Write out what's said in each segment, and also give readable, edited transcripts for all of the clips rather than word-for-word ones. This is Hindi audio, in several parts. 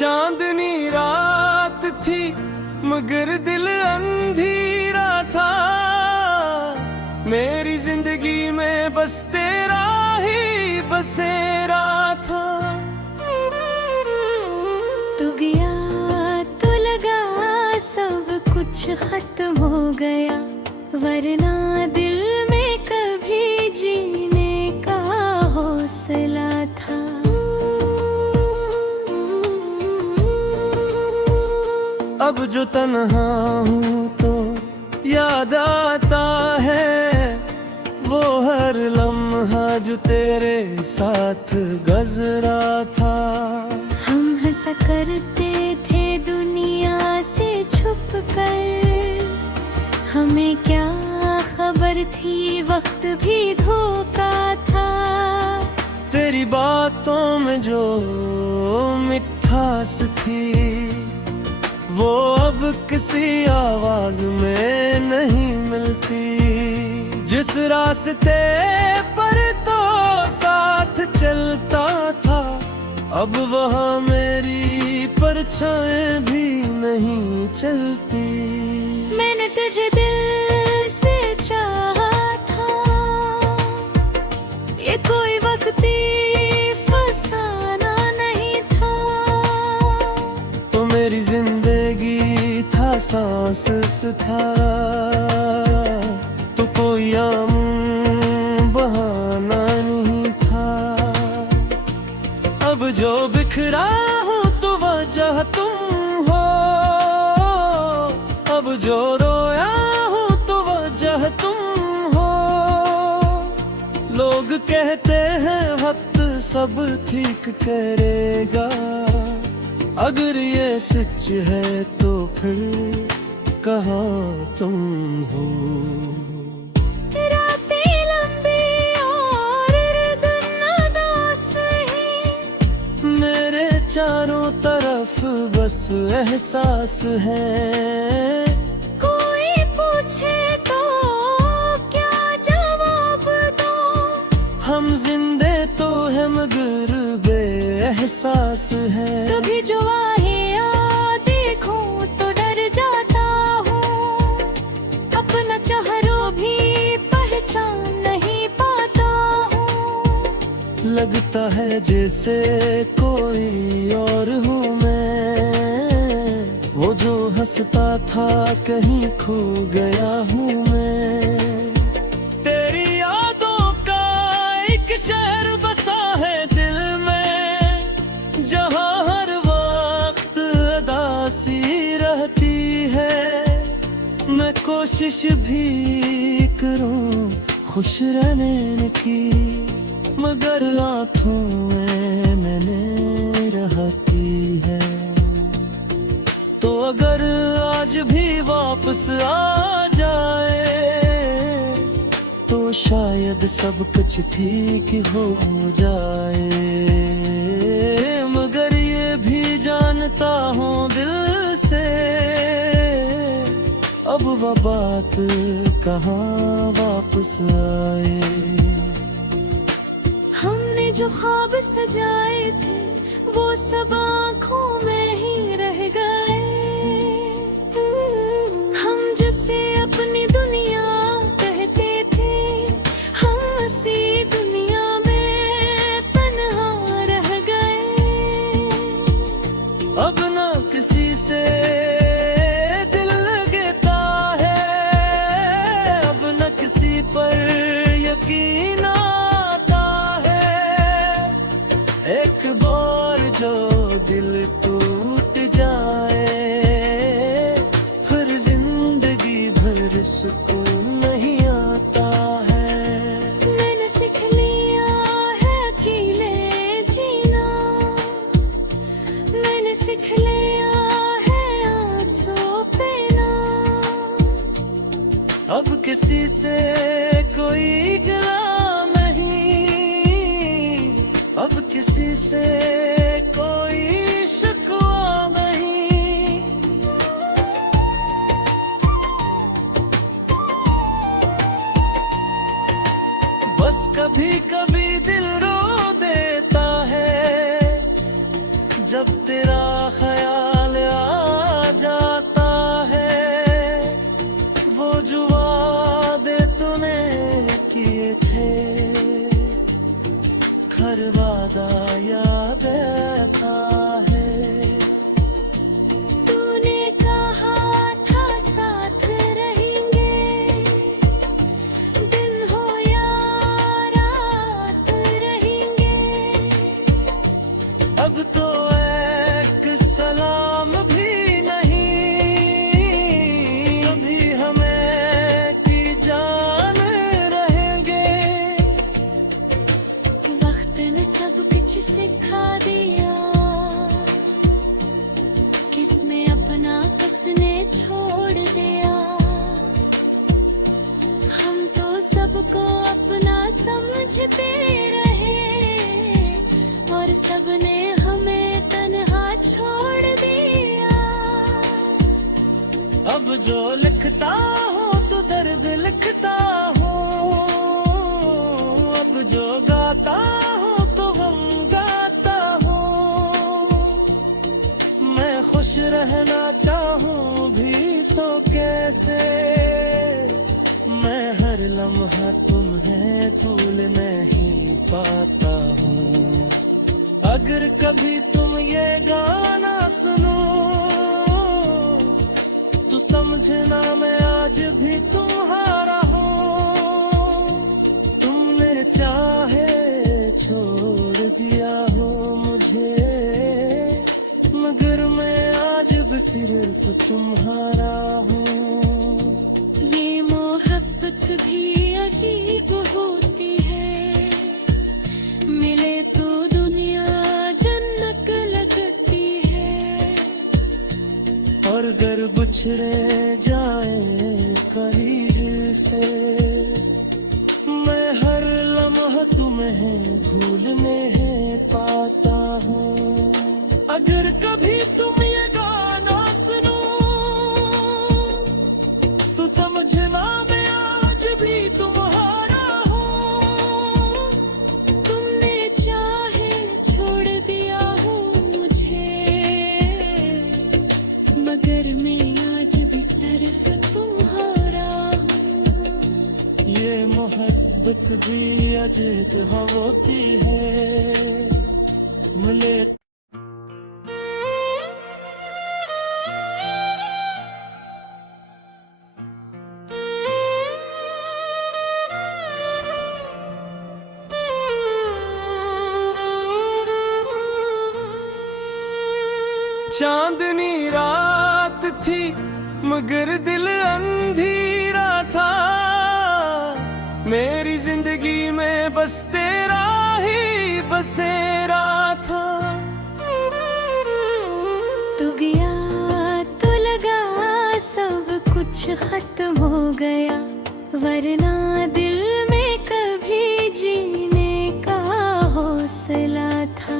चांदनी रात थी मगर दिल अंधेरा था। मेरी जिंदगी में बस तेरा ही बसेरा था। तू गया तो लगा सब कुछ खत्म हो गया, वरना दिल में कभी जीने का हौसला था। अब जो तन्हा हूँ तो याद आता है वो हर लम्हा जो तेरे साथ गुजरा था। हम हंसा करते थे दुनिया से छुप कर, हमें क्या खबर थी वक्त भी धोखा था। तेरी बातों में जो मिठास थी वो अब किसी आवाज में नहीं मिलती। जिस रास्ते पर तो साथ चलता था अब वहाँ मेरी परछाएं भी नहीं चलती। मैंने तुझे दिल से चाहा था, ये कोई वक्ती फसाना नहीं था। तो मेरी जिंदगी था सांस था, तो कोई आम बहाना नहीं था। अब जो बिखरा हूँ तो वजह तुम हो, अब जो रोया हूँ तो वजह तुम हो। लोग कहते हैं वक्त सब ठीक करेगा, अगर ये सच है तो फिर कहाँ तुम हो। रातें लंबी और दिन उदास हैं, मेरे चारों तरफ बस एहसास है। कोई पूछे तो क्या जवाब दो, हम जिंदे तो है मगर बेएहसास है। कभी जो आहे आ देखूं तो डर जाता हूँ, अपना चेहरा भी पहचान नहीं पाता हूँ। लगता है जैसे कोई और हूँ मैं, वो जो हंसता था कहीं खो गया हूँ मैं। तेरी यादों का एक शहर बसा है दिल में, जहाँ हर वक्त अदासी रहती है। मैं कोशिश भी करूँ खुश रहने की, मगर आँखों में मैंने रहती है। तो अगर आज भी वापस आ जाए तो शायद सब कुछ ठीक हो जाए। मगर ये भी जानता हूँ दिल से अब वह बात कहाँ वापस आए। हमने जो ख्वाब सजाए थे वो सब आँखों में ही रह गए। हम जिसे अपनी दुनिया कहते थे, हम उसी दुनिया में तन्हा रह गए। अब ना किसी से दिल लगता है, अब न किसी पर यकीन आता है। एक बार जो दिल टूट जाए फिर जिंदगी भर सुकून नहीं आता है। मैंने सीख लिया है अकेले जीना, मैंने सीख लिया है आंसू पीना। अब किसी से कोई गिला नहीं, अब किसी से कोई शिकवा नहीं। बस कभी कभी दिल रो देता है जब तेरा अब तो एक सलाम भी नहीं, कभी हमें की जान रहेंगे। वक्त ने सब कुछ सिखा दिया, किसने अपना किसने छोड़ दिया। हम तो सबको अपना समझते रहे और सबने हमें तन्हा छोड़ दिया। अब जो लिखता हूँ तो दर्द लिखता हूँ, अब जो गाता हूँ तो गम गाता हूँ। मैं खुश रहना चाहूँ भी तो कैसे, मैं हर लम्हा तुम्हें भूल नहीं पाता हूँ। अगर कभी तुम ये गाना सुनो तो समझना मैं आज भी तुम्हारा हूँ। तुमने चाहे छोड़ दिया हो मुझे, मगर मैं आज भी सिर्फ तुम्हारा हूँ। ये मोहब्बत भी अजीब होती है, मिले तो दुनिया जन्नत लगती है। और अगर बिछड़े जाए करीब से, मैं हर लम्हा तुम्हें भूल नहीं पाता हूँ। अगर कभी तुम ये गाना सुनो तो समझना मैं आज भी तुम्हारा हूँ। तुमने चाहे छोड़ दिया हो मुझे, मगर मैं आज भी सिर्फ तुम्हारा हूँ। ये मोहब्बत भी अजीब होती है, मिले चांदनी रात थी मगर दिल अंधेरा था। मेरी जिंदगी में बस तेरा ही बसेरा था। तू गया तो लगा सब कुछ खत्म हो गया, वरना दिल में कभी जीने का हौसला था।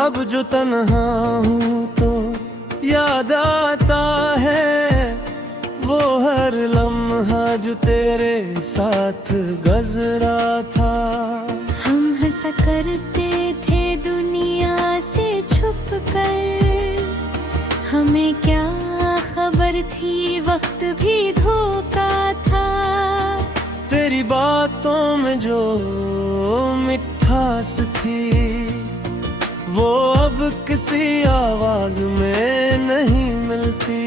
अब जो तन्हा हूँ तो याद आता है वो हर लम्हा जो तेरे साथ गुजरा था। हम हंसा करते थे दुनिया से छुप कर, हमें क्या खबर थी वक्त भी धोखा था। तेरी बातों में जो मिठास थी वो अब किसी आवाज में नहीं मिलती।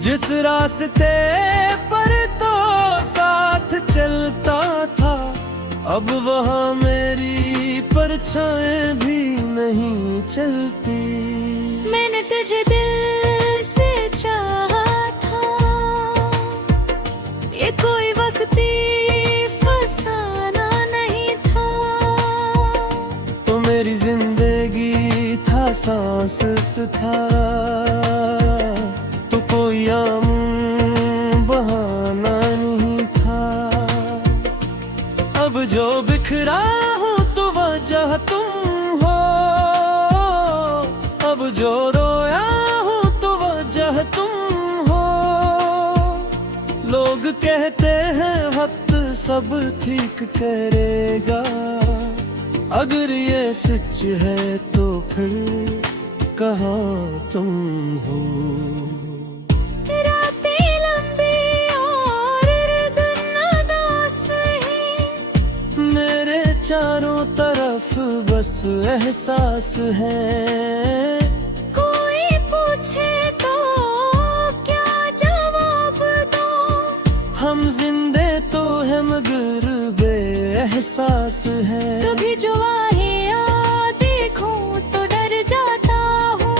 जिस रास्ते पर तो साथ चलता था, अब वहाँ मेरी परछाएं भी नहीं चलती। मैंने तुझे दिल से चाहा था, ये कोई वक्ती फसाना नहीं था। तो मेरी जिंदगी था सांस था, तो कोई आम बहाना नहीं था। अब जो बिखरा हूँ तो वजह तुम हो, अब जो रोया हूँ तो वजह तुम हो। लोग कहते हैं वक्त सब ठीक करेगा, अगर ये सच है तो फिर कहाँ तुम हो। रातें लंबी और दिन नादास है, मेरे चारों तरफ बस एहसास है। कोई पूछे तो क्या जवाब दो, हम जिंदे तो है मगर एहसास है। कभी जो आए आ देखूं तो डर जाता हूँ,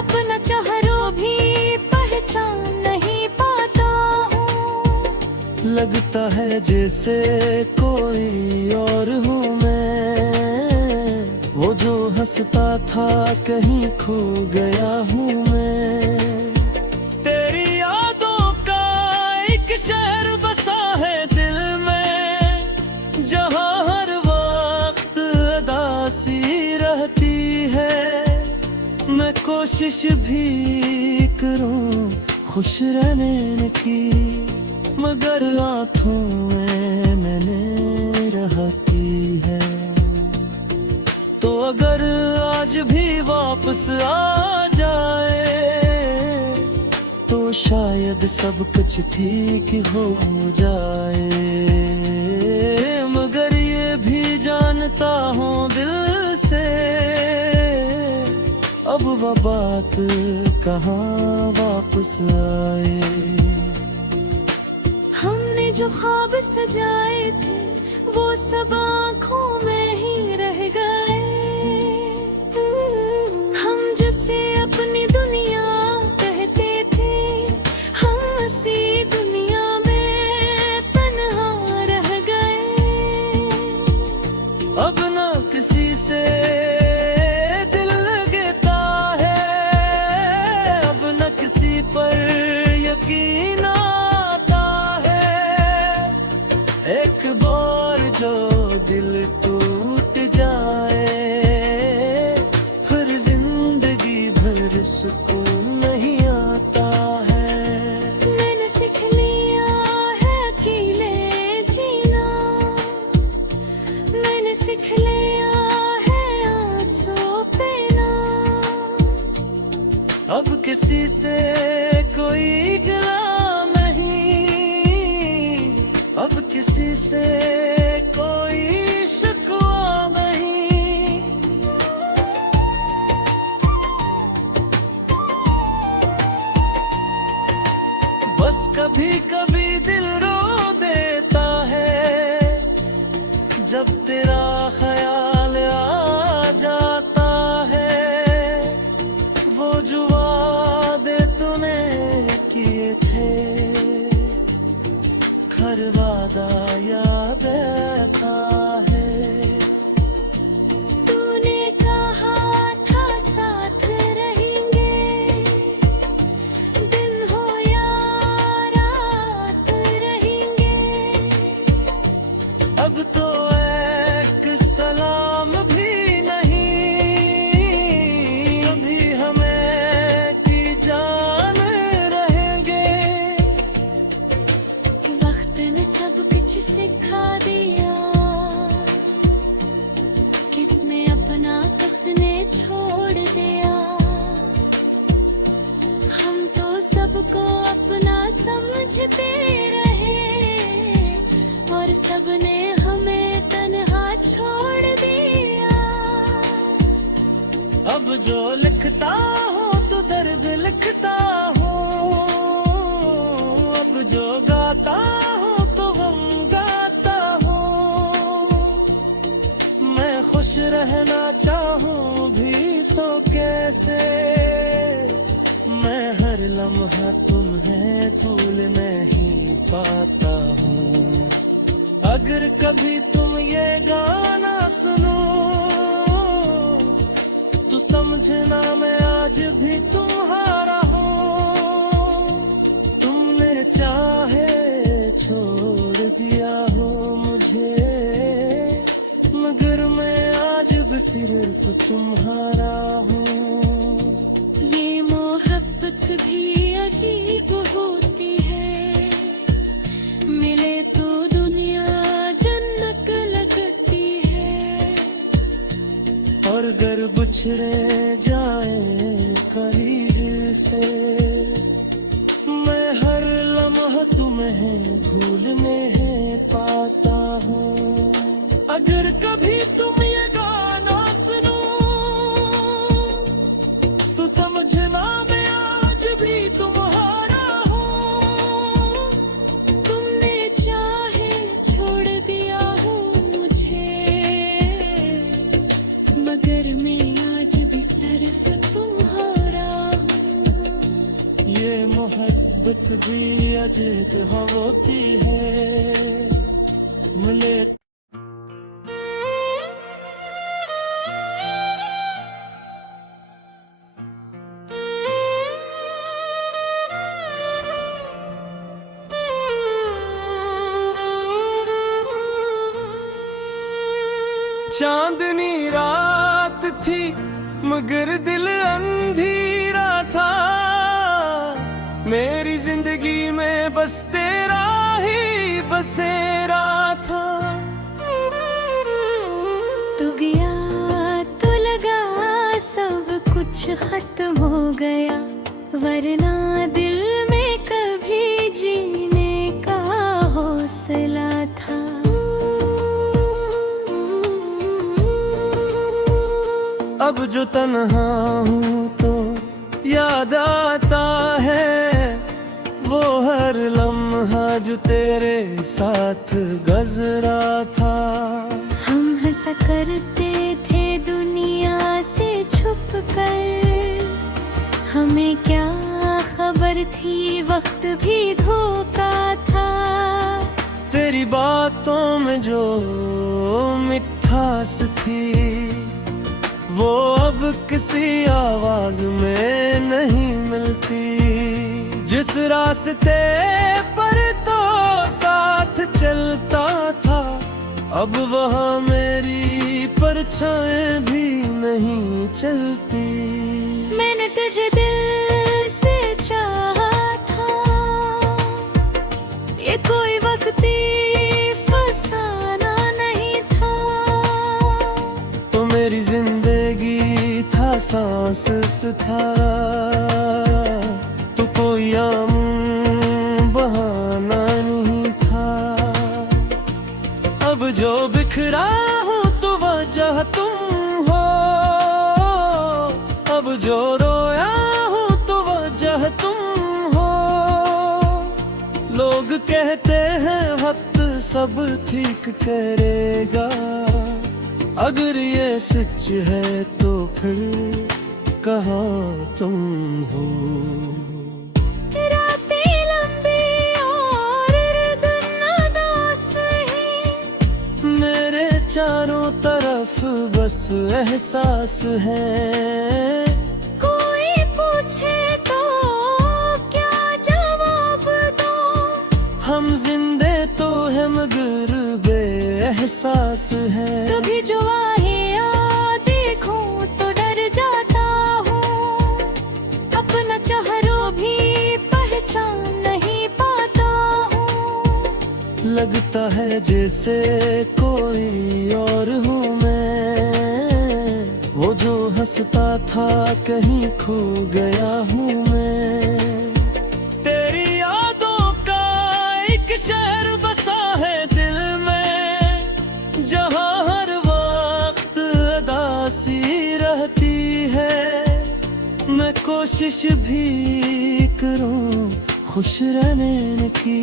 अपना चेहरा भी पहचान नहीं पाता हूँ। लगता है जैसे कोई और हूँ मैं, वो जो हंसता था कहीं खो गया हूँ मैं। तेरी यादों का एक शहर बसा है दिल में, जहाँ हर वक्त उदासी रहती है। मैं कोशिश भी करूं खुश रहने की, मगर आँखों में मैंने रहती है। तो अगर आज भी वापस आ जाए तो शायद सब कुछ ठीक हो जाए। मगर ये भी जानता हूँ दिल से, अब वह बात कहाँ वापस आए। हमने जो ख्वाब सजाए थे वो सब आँखों में ही रह गए। हम जिसे अपनी दुनिया कहते थे, हम इसी दुनिया में तन्हा रह गए। अब न किसी से दिल लगता है, अब न किसी पर यकीन आता है। एक बार जो दिल टूट जाए फिर जिंदगी भर सुकून नहीं आता है। मैंने सीख लिया है अकेले जीना, मैंने सीख लिया है आंसू पीना। अब किसी से कोई गिला नहीं, अब किसी से कोई शिकवा नहीं। बस कभी कभी दिल रो देता है, जब तेरा ख्याल आ जाता है। वो जो वादे तूने किए थे, हर वादा याद आता है। तूने कहा था साथ रहेंगे, दिन हो या रात रहेंगे। अब तो एक सलाम भी नहीं, अभी हमें की जान रहेंगे। वक्त ने सब कुछ सिखा दिया, किसने अपना किसने छोड़ दिया। हम तो सबको अपना समझते रहे, और सबने हमें तन्हा छोड़ दिया। अब जो लिखता हूँ तो दर्द लिखता हूँ, अब जो गाता हूँ तो गम गाता हूँ। मैं खुश रहना चाहूँ भी तो कैसे, मैं हर लम्हा तुम्हें भूल नहीं पाता हूँ। अगर कभी तुम ये गाना सुनो तो समझना मैं आज भी तुम्हारा हूँ। तुमने चाहे छोड़ दिया हो मुझे, मगर मैं आज भी सिर्फ तुम्हारा हूँ। ये मोहब्बत भी अजीब होती है, मिले तो दुनिया जन्नत लगती है। और अगर बिछड़े जाए करीब से, मैं हर लम्हा तुम्हें भूल नहीं पाता हूँ। अगर कभी तुम ये गाना सुनो तो समझना मैं आज भी तुम्हारा हूँ। तुमने चाहे छोड़ दिया जीत होती है मिले। चांदनी रात थी मगर दिल अंधेरा था, मेरी जिंदगी में बस तेरा ही बसेरा था। तू गया तो लगा सब कुछ खत्म हो गया, वरना दिल में कभी जीने का हौसला था। अब जो तन्हा हूँ तो याद आता है वो हर लम्हा जो तेरे साथ गुजरा था। हम हंसा करते थे दुनिया से छुप कर, हमें क्या खबर थी वक्त भी धोखा था। तेरी बातों में जो मिठास थी वो अब किसी आवाज में नहीं मिलती। जिस रास्ते पर तो साथ चलता था अब वहाँ मेरी परछाएं भी नहीं चलती। मैंने तुझे दिल से चाहा था, ये कोई वक्ती फसाना नहीं था। तो मेरी जिंदगी था सांस था, तो कोई आम बहाना नहीं था। अब जो बिखरा हूँ तो वजह तुम हो, अब जो रोया हूँ तो वजह तुम हो। लोग कहते हैं वक्त सब ठीक करेगा, अगर ये सच है तो फिर कहाँ तुम हो। रातें लंबी और दिन नादास है, मेरे चारों तरफ बस एहसास है। कोई पूछे तो क्या जवाब दो, हम जिंदे तो है मगर बेएहसास है। कभी जो आहे आ देखूं तो डर जाता हूँ, अपना चेहरा भी पहचान नहीं पाता हूँ। लगता है जैसे कोई और हूँ मैं, वो जो हंसता था कहीं खो गया हूँ मैं। तेरी यादों का एक शहर बसा है दिल में, जहाँ हर वक्त अदासी रहती है। मैं कोशिश भी करूँ खुश रहने की,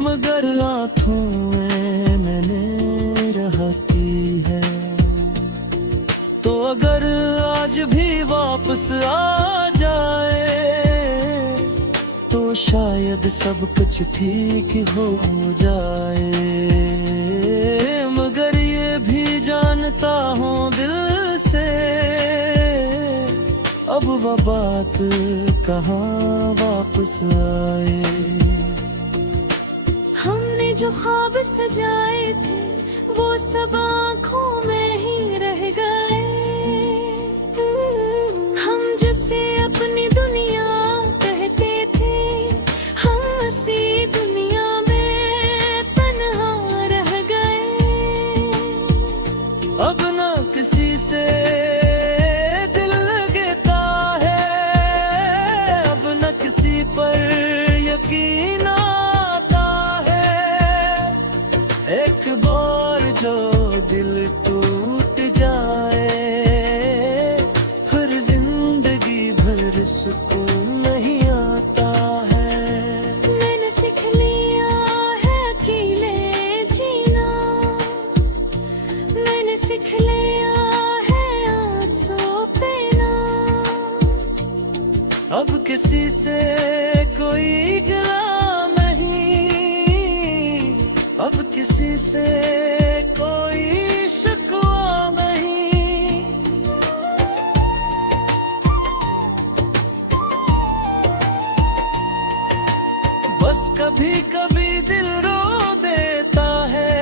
मगर आँखों में मैंने रहती है। तो अगर आज भी वापस आ जाए तो शायद सब कुछ ठीक हो जाए। मगर ये भी जानता हूँ दिल से अब वह बात कहाँ वापस आए। हमने जो ख्वाब सजाए थे वो सब आँखों में ही रह गए। हम जिसे अपनी दुनिया कहते थे, हम उसी दुनिया में तन्हा रह गए। अब ना किसी से दिल लगता है, अब न किसी पर यकीन आता है। एक बार जो दिल टूट जाए फिर जिंदगी भर सुकून नहीं आता है। मैंने सीख लिया है अकेले जीना, मैंने सीख लिया है आंसू पीना। अब किसी से कोई गिला किसी से कोई शिकवा नहीं। बस कभी कभी दिल रो देता है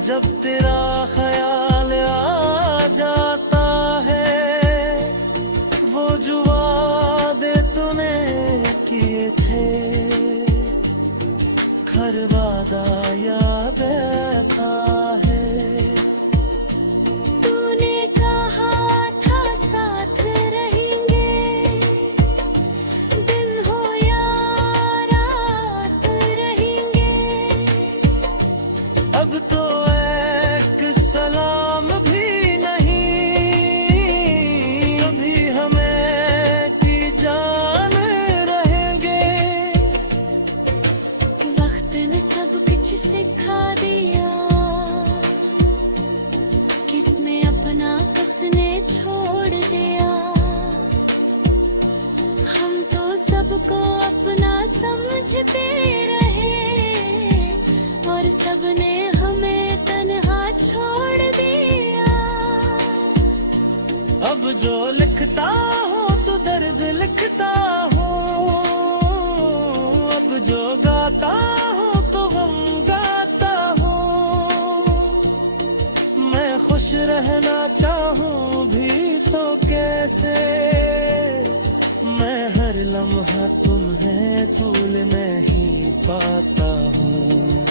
जब तेरा ख्याल आ जाता है। वो जो वादे तूने किए थे हर वादा याद आता है। तूने कहा था साथ रहेंगे, दिन हो या रात रहेंगे। अब तो एक सलाम भी नहीं, कभी हमें की जान रहेंगे। वक्त ने सब कुछ सिखा दिया, किसने अपना किसने छोड़ दिया। हम तो सबको अपना समझते रहे और सबने हमें तन्हा छोड़ दिया। अब जो लिखता हूँ तो दर्द लिखता हूँ, अब जो गाता हूँ तो गम गाता हूँ। मैं खुश रहना चाहूँ भी तो कैसे, मैं हर लम्हा तुम्हें भूल नहीं पाता हूँ।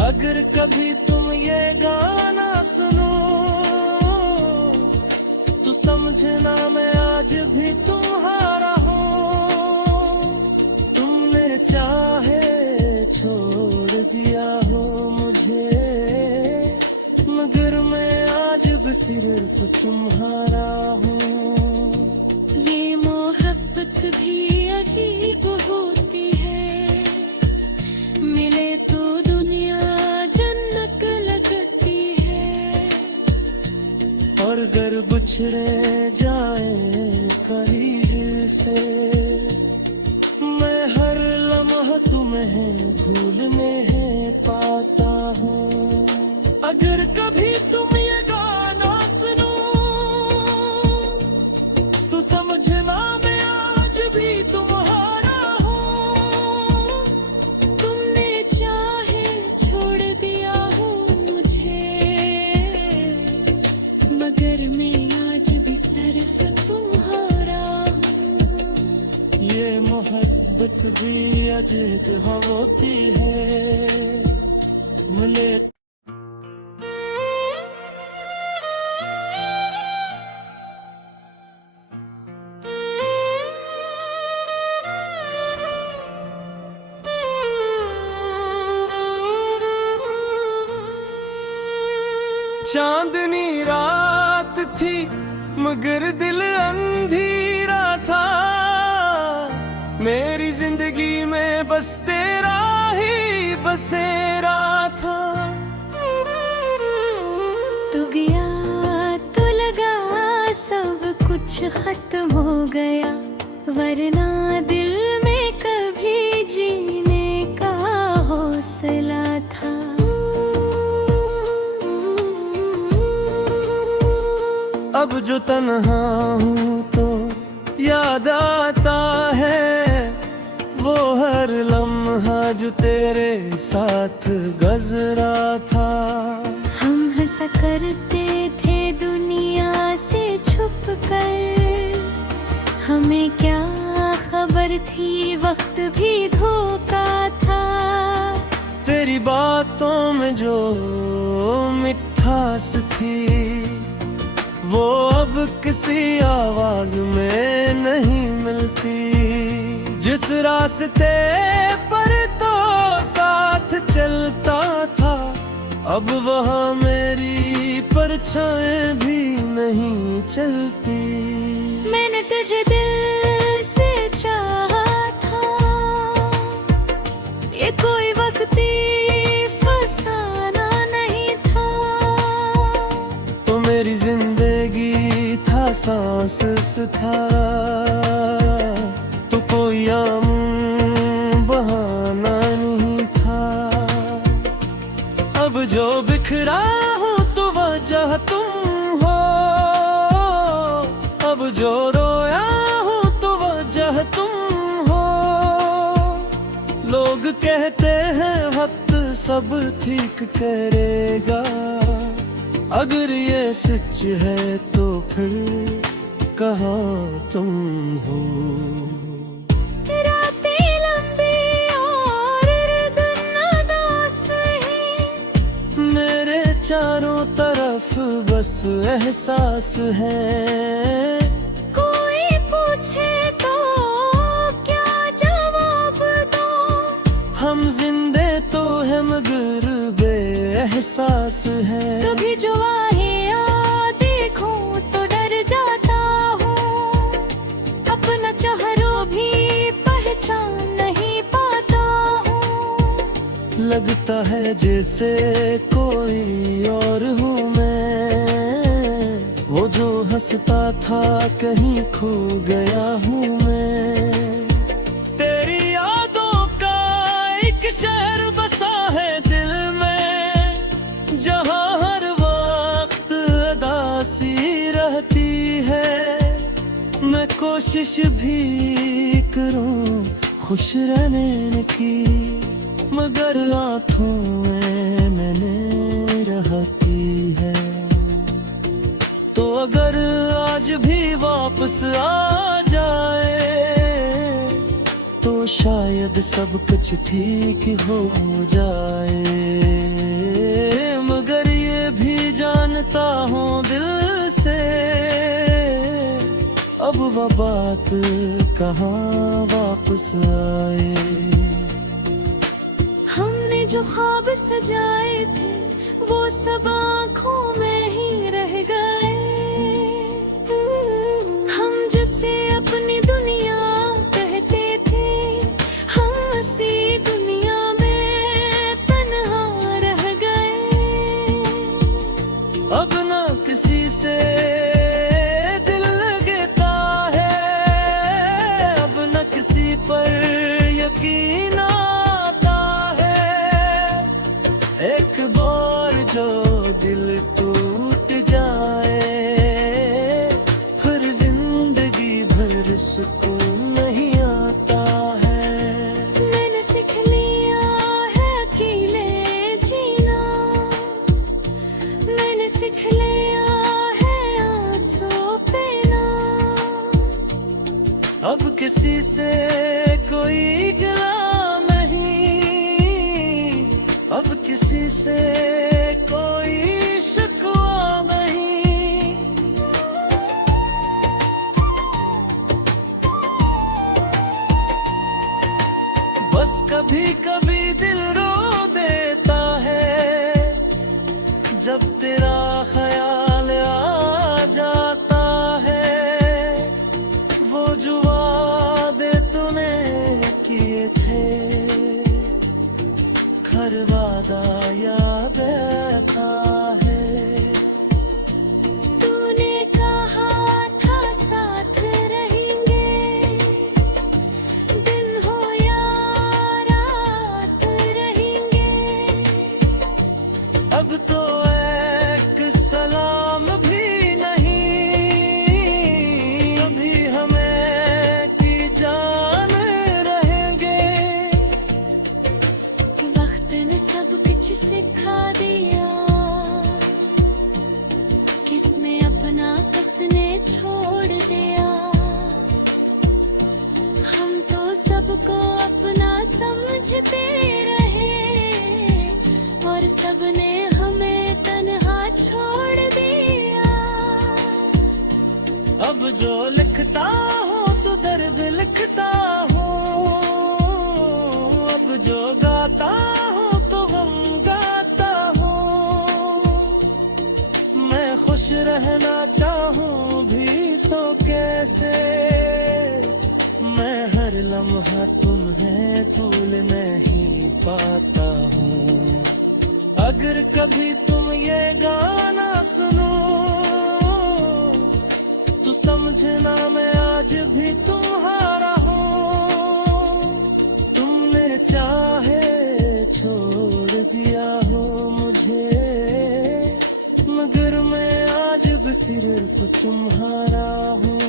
अगर कभी तुम ये गाना सुनो तो समझना मैं आज भी तुम्हारा हूँ। तुमने चाहे छोड़ दिया हो मुझे, मगर मैं आज भी सिर्फ तुम्हारा हूँ। ये मोहब्बत भी अजीब होती है, मिले तो दुनिया जन्नत लगती है। और अगर बिछड़े जाए करीब से, मैं हर लम्हा तुम्हें भूल नहीं पाता हूँ। अगर कभी तुम ये गाना सुनो तो समझना मैं आज भी तुम्हारा हूँ। तुमने चाहे छोड़ दिया हो मुझे, मगर मैं आज भी सिर्फ तुम्हारा हूँ। ये मोहब्बत भी अजीब होती है, मिले चांदनी रात थी मगर दिल अंधेरा था। मेरी जिंदगी में बस तेरा ही बसेरा था। तू गया तो लगा सब कुछ खत्म हो गया, वरना दिल में कभी जीने का हौसला था। अब जो तन्हा हूँ तो याद आता है वो हर लम्हा जो तेरे साथ गुजरा था। हम हंसा करते थे दुनिया से छुप कर, हमें क्या खबर थी वक्त भी धोखा था। तेरी बातों में जो मिठास थी वो अब किसी आवाज में नहीं मिलती। जिस रास्ते पर तो साथ चलता था अब वहाँ मेरी परछाएं भी नहीं चलती। मैंने तुझे दिल से चाहा था, ये कोई वक्ती फसाना नहीं था। तो मेरी जिंदगी था सांस था, तो कोई आम बहाना नहीं था। जो बिखरा हूँ तो वजह तुम हो, अब जो रोया हूँ तो वजह तुम हो। लोग कहते हैं वक्त सब ठीक करेगा, अगर ये सच है तो फिर कहाँ तुम हो। रातें लंबी और दिन नादास है, मेरे चारों तरफ बस एहसास है। कोई पूछे तो क्या जवाब दो, हम जिंदे तो है मगर बेएहसास है। कभी जो आहे आ देखूं तो डर जाता हूँ, अपना चेहरा भी पहचान नहीं पाता हूँ। लगता है जैसे कोई और हूँ मैं, वो जो हंसता था कहीं खो गया हूँ मैं। तेरी यादों का एक शहर बसा है दिल में, जहाँ हर वक्त अदासी रहती है। मैं कोशिश भी करूं खुश रहने की, मगर आँखों में मैंने रहती है। तो अगर आज भी वापस आ जाए तो शायद सब कुछ ठीक हो जाए। मगर ये भी जानता हूँ दिल से, अब वह बात कहाँ वापस आए। हमने जो ख्वाब सजाए थे वो सब आँखों में ही रह गए। हम जिसे अपनी दुनिया कहते थे, हम उसी दुनिया में तन्हा रह गए। अब ना किसी से दिल लगता है, अब न किसी पर यकीन आता है। एक बार जो दिल टूट जाए फिर जिंदगी भर सुकून नहीं आता है। मैंने सीख लिया है अकेले जीना, मैंने सीख लिया है आंसू पीना। अब किसी से कोई गिला नहीं, अब किसी से कोई शिकवा नहीं। बस कभी कभी दिल रो देता है, जब तेरा ख्याल आ जाता है। वो जो वादे तूने किए थे, हर वादा याद आता है। तूने कहा था साथ रहेंगे, दिन हो या रात रहेंगे। अब तो एक सलाम भी नहीं, अभी हमें की जान रहेंगे। वक्त ने सब कुछ सिखा दिया, किसने अपना किसने छोड़ दिया। हम तो सबको अपना समझते रहे और सबने हमें तन्हा छोड़ दिया। अब जो लिखता हूँ तो दर्द लिखता हूँ, अब जो गाता हूँ तो गम गाता हूँ। मैं खुश रहना चाहूँ भी तो कैसे, मैं हर लम्हा तुम्हें भूल नहीं पाता हूँ। अगर कभी तुम ये गाना सुनो तो समझना मैं आज भी तुम्हारा हूँ। तुमने चाहे छोड़ दिया हो मुझे, सिर्फ तुम्हारा हूँ।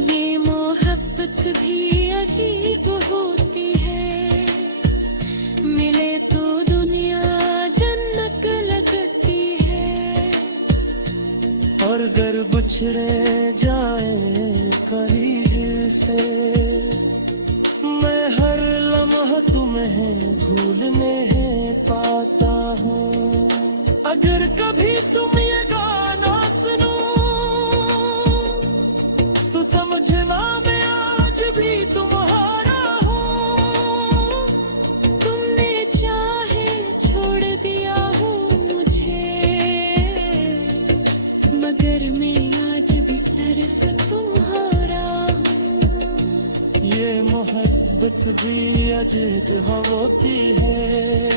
ये मोहब्बत भी अजीब होती है, मिले तो दुनिया जन्नत लगती है। और अगर बिछड़े जाए करीब से, मैं हर लम्हा तुम्हें भूलने पाता हूँ। अगर कभी तुम ये गाना सुनो तो समझना मैं आज भी तुम्हारा हूँ। तुमने चाहे छोड़ दिया हो मुझे, मगर मैं आज भी सिर्फ तुम्हारा हूँ। ये मोहब्बत भी अजीब होती है,